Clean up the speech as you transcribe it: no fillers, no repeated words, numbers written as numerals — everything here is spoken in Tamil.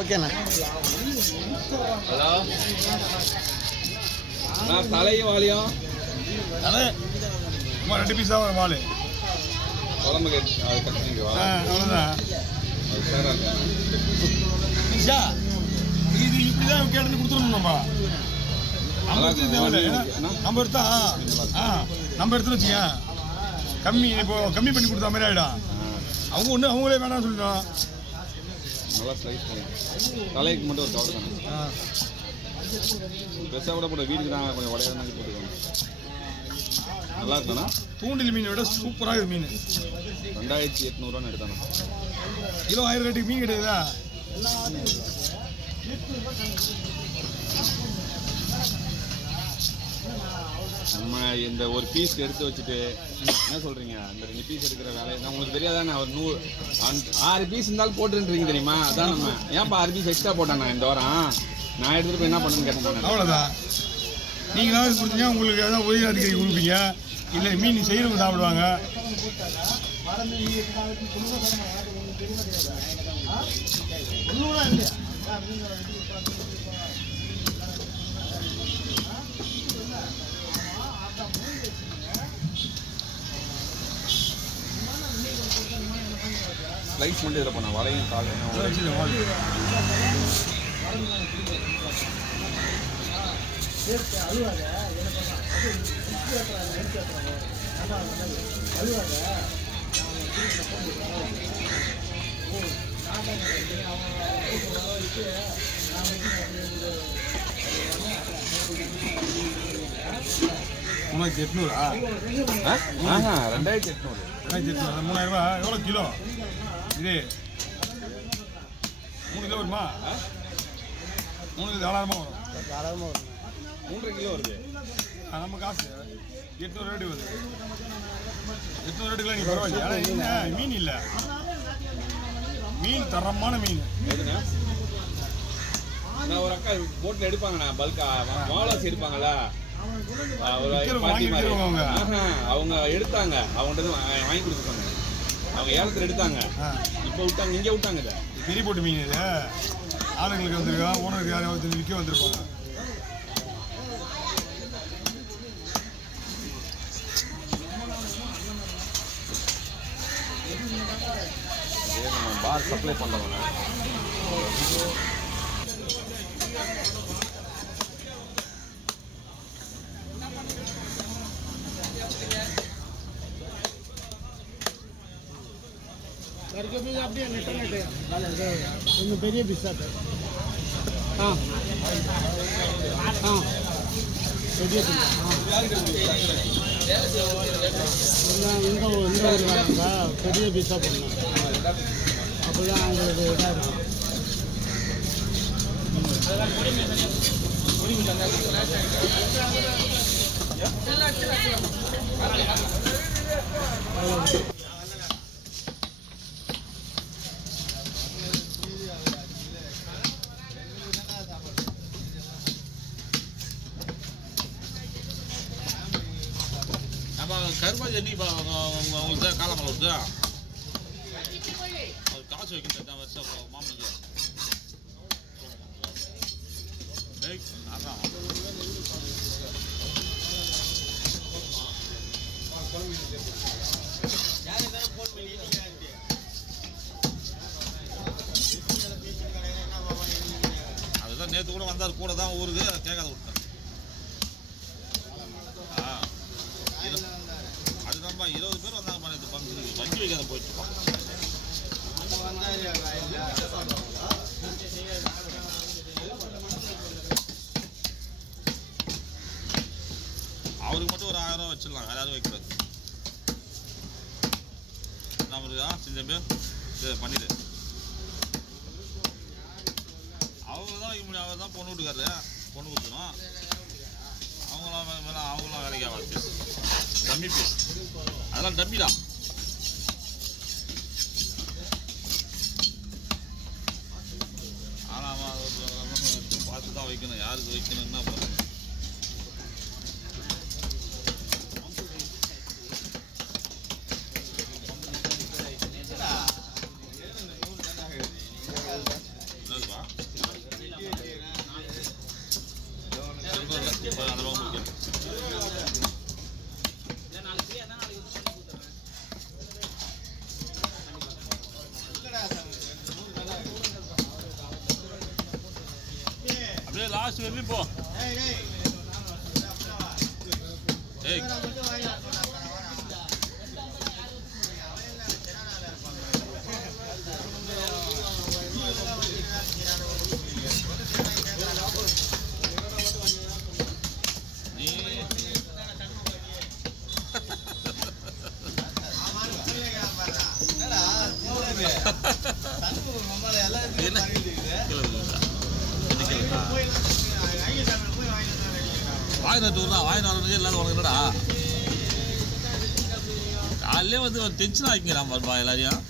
ஓகேண்ணா. ஹலோ நான் தலையும் வாலியும் அது 2 பீஸ் தான் வரும் வால். குழம்பு அது கட்டிக்குவா அவ்வளோதான். அது சேரா நிஷா இது இப்படி தான் கேட்டு கொடுத்துருணும். நம்ம தேவையில்லை. நம்ம எடுத்தா நம்ம எடுத்துன்னு வச்சுக்க கம்மி இப்போ கம்மி பண்ணி கொடுத்த மாதிரி ஆகிடும். அவங்க ஒன்று அவங்களே வேணாம்னு சொல்லிடும். நல்லா ஸ்லைஸ் பண்ணி தலைக்கு மட்டும் ஒரு தவறு தானே பெருசாக கூட போட வீட்டுக்கு தான் கொஞ்சம் உடையாத மாதிரி போட்டுக்கோங்க. நல்லா இருக்குண்ணா. தூண்டில் மீனை விட சூப்பராக இருக்குது மீன். 2800 எடுத்தானே கிலோ 1000 ரேட்டுக்கு மீன் கிடையாதா? நம்ம இந்த ஒரு பீஸ் எடுத்து வச்சுட்டு என்ன சொல்கிறீங்க? அந்த 2 பீஸ் எடுக்கிற வேலையை தான் உங்களுக்கு தெரியாதானே? ஒரு 6 பீஸ் இருந்தாலும் போட்டுருன்றீங்க தெரியுமா? அதான் நம்ம ஏன்ப்பா 6 பீஸ் எக்ஸ்ட்ரா போட்டாண்ணா இந்த வாரம் நான் எடுத்துகிட்டு போய் என்ன பண்ணுன்னு கேட்டேன். அவ்வளோதான். நீங்களாவது கொடுத்தீங்க உங்களுக்கு எதாவது உதவி அதிகாரி கொடுப்பீங்க. இல்லை மீன் செய்கிறவங்க சாப்பிடுவாங்க. ஸ்லைஸ் மட்டும் இதில் பண்ண வலையும் காலையும் மூணாயிரத்தி 800. 2800. 3000 எவ்வளோ கிலோ? இது 3 கிலோ வருமா? 3 கிலோ தாராளமாக வரும். 3 கிலோ வருது. நம்ம காசு 800 ரேட்டு வருது. 800 ரேட்டுக்குலாம் நீ பரவாயில்ல. ஆனால் என்ன மீன் இல்லை, மீன் தரமான மீன். எதுண்ணா? நான் ஒரு அக்கா போட்டில் எடுப்பாங்கண்ணா, பல்கா மாலாசி எடுப்பாங்களா? அவங்க எடுத்தாங்க, அவங்கள்ட்ட வாங்கி கொடுத்துருப்பாங்க. அவங்க ஏலத்தில் எடுத்தாங்க, இப்போ விட்டாங்க, இங்கே விட்டாங்க. இதை பெரிய போட்டு மீன் இது ஆளுங்களுக்கு வந்திருக்கா, ஓனருக்கு யாரையாவது விற்க வந்திருப்பாங்க. நம்ம பார் சப்ளை பண்ணுறவங்க அப்படியே கொஞ்சம் பெரிய பீஸா பெரிய பீஸ் இந்த ஊர் வராங்க பெரிய பீஸாக பண்ணலாம். அப்போ தான் அவங்களுக்கு இதாக இருக்கும். கருமா ஜென்னி உங்களுக்கு தான் காலமலை வருது. அது காசு வைக்கிட்டு வருஷம் மாமனுக்கு அதான் அதுதான் நேற்று கூட வந்தார், கூட தான் ஊருக்கு கேட்காத விட்டேன். அதுதான்ப்பா 20 பேர் வந்தாங்க. இது ஃபங்க்ஷனுக்கு வண்டி வைக்காத போயிட்டு இருப்பான். அவருக்கு மட்டும் ஒரு 1000 ரூபா வச்சிடலாம், யாராவது வைக்கிறது. நம்மளுக்கு செஞ்ச பேர் பண்ணிடு. அவங்க தான் வைக்க முடியும். அவர் தான் பொண்ணு வீட்டுக்காரு, பொண்ணு கொடுக்கணும். அவங்களாம் வேலைக்கு ஆகாது. டம்மி பீஸ் அதெல்லாம் டம்மி தான். ஆனால் பார்த்து தான் வைக்கணும், யாருக்கு வைக்கணும்னா இருக்குப்பா அந்த பக்கம் முடிக்க அப்படியே லாஸ்ட் வரையும் போ ஏய் வாங்கினது எல்லாரும் உனக்கு என்னடா காலையிலே வந்து டென்ஷன் ஆகிக்கிறான் பாருப்பா எல்லாரையும்